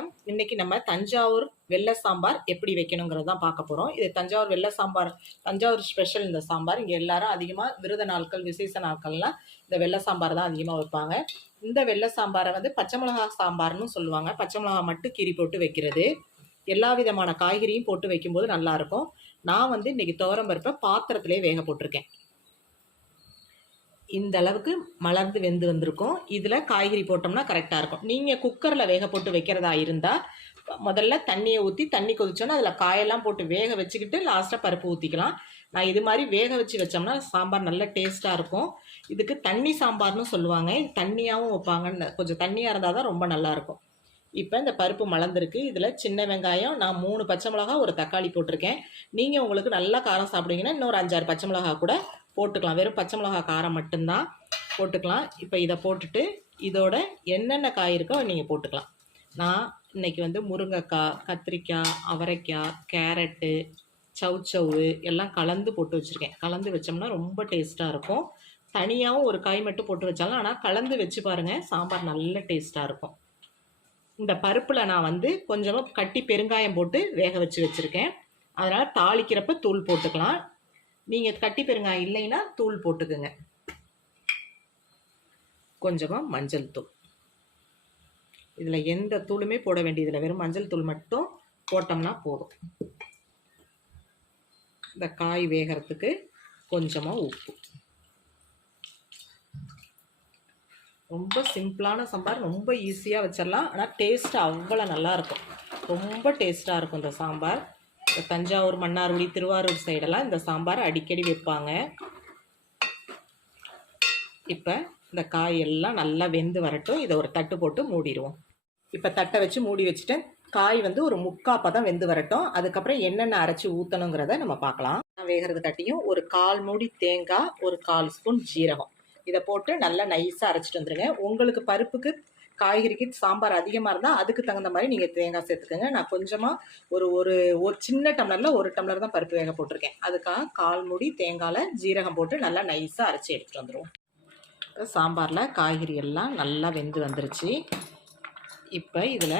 வணக்கம். இன்னைக்கு நம்ம தஞ்சாவூர் வெள்ளை சாம்பார் எப்படி வைக்கணுங்கிறது தான் பார்க்க போகிறோம் இது தஞ்சாவூர் வெள்ளை சாம்பார் தஞ்சாவூர் ஸ்பெஷல் இந்த சாம்பார். இங்கே எல்லாரும் அதிகமாக விருத நாட்கள் விசேஷ நாட்கள்லாம் இந்த வெள்ளை சாம்பார் தான் அதிகமாக வைப்பாங்க. இந்த வெள்ளை சாம்பாரை வந்து பச்சை மிளகா சாம்பார்னு சொல்லுவாங்க. பச்சை மிளகா மட்டும் கீரி போட்டு வைக்கிறது. எல்லா விதமான காய்கறியும் போட்டு வைக்கும்போது நல்லாயிருக்கும் நான் வந்து இன்றைக்கி துவரம் பருப்பை பாத்திரத்திலே வேக போட்டிருக்கேன். இந்த அளவுக்கு மலர்ந்து வெந்து வந்திருக்கும். இதில் காய்கறி போட்டோம்னா கரெக்டாக இருக்கும். நீங்கள் குக்கரில் வேக போட்டு வைக்கிறதா இருந்தால் முதல்ல தண்ணியை ஊற்றி தண்ணி கொதிச்சோன்னா அதில் காயெல்லாம் போட்டு வேக வச்சுக்கிட்டு லாஸ்ட்டாக பருப்பு ஊற்றிக்கலாம் நான் இது மாதிரி வேக வச்சு வச்சோம்னா சாம்பார் நல்ல டேஸ்ட்டாக இருக்கும். இதுக்கு தண்ணி சாம்பார்னு சொல்லுவாங்க. தண்ணியாகவும் வைப்பாங்கன்னு கொஞ்சம் தண்ணியாக இருந்தால் தான் ரொம்ப நல்லாயிருக்கும் இப்போ இந்த பருப்பு மலர்ந்துருக்கு. இதில் சின்ன வெங்காயம் நான் மூணு பச்சை மிளகா ஒரு தக்காளி போட்டிருக்கேன். நீங்கள் உங்களுக்கு நல்லா காரம் சாப்பிடுவீங்கன்னா இன்னொரு அஞ்சாறு பச்சை மிளகா கூட போட்டுக்கலாம். வெறும் பச்சை மிளகா காரம் மட்டும்தான் போட்டுக்கலாம். இப்போ இதை போட்டுட்டு இதோட என்னென்ன காய் இருக்கோ நீங்கள் போட்டுக்கலாம். நான் இன்றைக்கி வந்து முருங்கைக்காய் கத்திரிக்காய் அவரைக்காய் கேரட்டு சவுச்சவு எல்லாம் கலந்து போட்டு வச்சுருக்கேன். கலந்து வச்சோம்னா ரொம்ப டேஸ்ட்டாக இருக்கும். தனியாகவும் ஒரு காய் மட்டும் போட்டு வச்சாலும் ஆனால் கலந்து வச்சு பாருங்கள் சாம்பார் நல்ல டேஸ்ட்டாக இருக்கும். இந்த பருப்பில் நான் வந்து கொஞ்சமாக கட்டி பெருங்காயம் போட்டு வேக வச்சு வச்சுருக்கேன். அதனால் தாளிக்கிறப்ப தூள் போட்டுக்கலாம். நீங்கள் கட்டி பெருங்காயம் இல்லைன்னா தூள் போட்டுக்குங்க. கொஞ்சமாக மஞ்சள் தூள். இதில் எந்த தூளுமே போட வேண்டியதில்லை. வெறும் மஞ்சள் தூள் மட்டும் போட்டோம்னா போதும். இந்த காய் வேகிறதுக்கு கொஞ்சமாக உப்பு. ரொம்ப சிம்பிளான சாம்பார் ரொம்ப ஈஸியாக வச்சிடலாம். ஆனால் டேஸ்ட் அவ்வளோ நல்லாயிருக்கும் ரொம்ப டேஸ்ட்டாக இருக்கும் இந்த சாம்பார். தஞ்சாவூர் மன்னார்குடி திருவாரூர் சைடெல்லாம் இந்த சாம்பார் அடிக்கடி வைப்பாங்க. இப்போ இந்த காய் எல்லாம் நல்லா வெந்து வரட்டும். இதை ஒரு தட்டு போட்டு மூடிடுவோம். இப்போ தட்டை வச்சு மூடி வச்சுட்டேன் காய் வந்து ஒரு முக்காப்பா தான் வெந்து வரட்டும். அதுக்கப்புறம் என்னென்ன அரைச்சி ஊற்றணுங்கிறத நம்ம பார்க்கலாம். வேகிறது கட்டியும் ஒரு கால் மூடி தேங்காய் ஒரு கால் ஸ்பூன் ஜீரகம். இதை போட்டு நல்லா நைஸாக அரைச்சிட்டு வந்துடுங்க உங்களுக்கு பருப்புக்கு காய்கறிக்கு சாம்பார் அதிகமாக இருந்தால் அதுக்கு தகுந்த மாதிரி நீங்கள் தேங்காய் சேர்த்துக்கோங்க. நான் கொஞ்சமாக ஒரு ஒரு ஒரு சின்ன டம்ளரில் ஒரு டம்ளர் தான் பருப்பு வேக போட்டிருக்கேன். அதுக்காக கால் முடி தேங்காயில் ஜீரகம் போட்டு நல்லா நைஸாக அரைச்சி எடுத்துகிட்டு வந்துடுவோம் சாம்பாரில் காய்கறி எல்லாம் நல்லா வெந்து வந்துருச்சு. இப்போ இதில்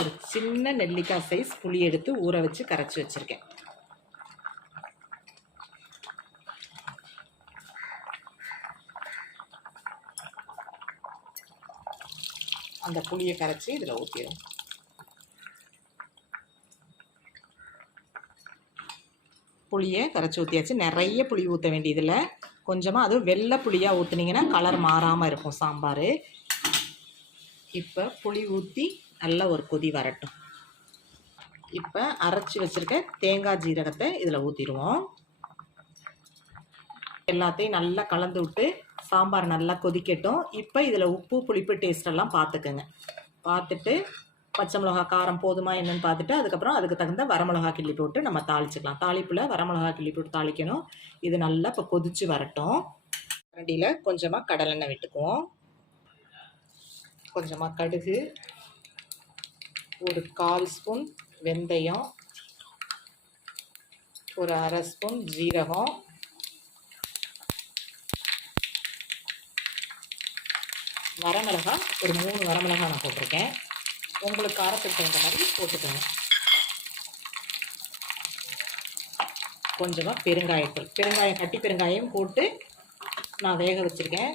ஒரு சின்ன நெல்லிக்காய் சைஸ் புளி எடுத்து ஊற வச்சு கரைச்சி வச்சுருக்கேன். அந்த புளியை கரைச்சி இதில் ஊற்றிடும் புளியை கரைச்சி ஊற்றியாச்சு நிறைய புளி ஊற்ற வேண்டியதில் கொஞ்சமாக அதுவும் வெள்ளை புளியாக ஊற்றுனீங்கன்னா கலர் மாறாமல் இருக்கும் சாம்பார். இப்போ புளி ஊற்றி நல்ல ஒரு கொதி வரட்டும். இப்போ அரைச்சி வச்சுருக்க தேங்காய் ஜீரகத்தை இதில் ஊற்றிடுவோம் எல்லாத்தையும் நல்லா கலந்து விட்டு சாம்பார் நல்லா கொதிக்கட்டும். இப்போ இதில் உப்பு புளிப்பு டேஸ்டெல்லாம் பார்த்துக்கோங்க பார்த்துட்டு பச்சை மிளகா காரம் போதுமா என்னன்னு பார்த்துட்டு அதுக்கப்புறம் அதுக்கு தகுந்த வரமிளகா கிள்ளி போட்டு நம்ம தாளிச்சிக்கலாம். தாளிப்பில் வரமிளகா கிள்ளி போட்டு தாளிக்கணும். இது நல்லா இப்போ கொதிச்சு வரட்டும். கரண்டியில் கொஞ்சமாக கடலெண்ணெய் விட்டுக்குவோம். கொஞ்சமாக கடுகு ஒரு கால் ஸ்பூன் வெந்தயம் ஒரு அரை ஸ்பூன் ஜீரகம் வரமிளகா ஒரு மூணு வரமிளகா நான் போட்டிருக்கேன். உங்களுக்கு காரத்துக்கு தகுந்த மாதிரி போட்டுக்கோங்க. கொஞ்சமாக பெருங்காயத்தூள். பெருங்காயம் கட்டி பெருங்காயம் போட்டு நான் வேக வச்சுருக்கேன்.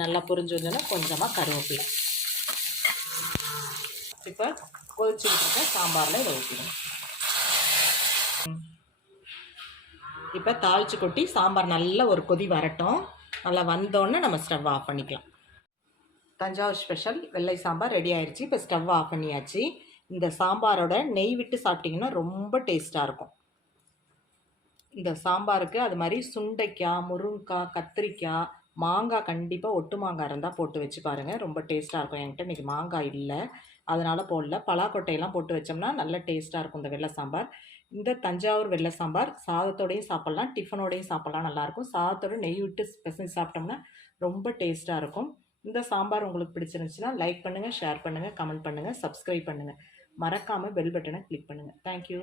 நல்லா புரிஞ்சு வந்தோன்னா கொஞ்சமாக கருவேப்பிலை. இப்போ கொதிச்சு விட்டுருக்கேன் சாம்பாரில் இதை இப்போ தாளித்து கொட்டி சாம்பார் நல்ல ஒரு கொதி வரட்டும். நல்லா வந்தோடனே நம்ம ஸ்டவ் ஆஃப் பண்ணிக்கலாம். தஞ்சாவூர் ஸ்பெஷல் வெள்ளை சாம்பார் ரெடி ஆயிடுச்சு இப்போ ஸ்டவ் ஆஃப் பண்ணியாச்சு. இந்த சாம்பாரோட நெய் விட்டு சாப்பிட்டிங்கன்னா ரொம்ப டேஸ்ட்டாக இருக்கும். இந்த சாம்பாருக்கு அது மாதிரி சுண்டைக்காய் முருங்கைக்காய் கத்திரிக்காய் மாங்காய் கண்டிப்பாக ஒட்டு மாங்காய் இருந்தால் போட்டு வச்சு பாருங்கள் ரொம்ப டேஸ்ட்டாக இருக்கும். என்கிட்ட இன்றைக்கி மாங்காய் இல்லை. அதனால் போடல. பலாக்கொட்டையெல்லாம் போட்டு வச்சோம்னா நல்ல டேஸ்ட்டாக இருக்கும் இந்த வெள்ளை சாம்பார். இந்த தஞ்சாவூர் வெள்ளை சாம்பார் சாதத்தோடையும் சாப்பிட்லாம் டிஃபனோடையும் சாப்பிட்லாம் நல்லாயிருக்கும் சாதத்தோட நெய் விட்டு பிசைஞ்சு சாப்பிட்டோம்னா ரொம்ப டேஸ்ட்டாக இருக்கும். இந்த சாம்பார் உங்களுக்கு பிடிச்சிருந்துச்சுன்னா லைக் பண்ணுங்கள் ஷேர் பண்ணுங்கள் கமெண்ட் பண்ணுங்கள் சப்ஸ்கிரைப் பண்ணுங்கள் மறக்காமல் பெல் பட்டனை கிளிக் பண்ணுங்கள் தேங்க்யூ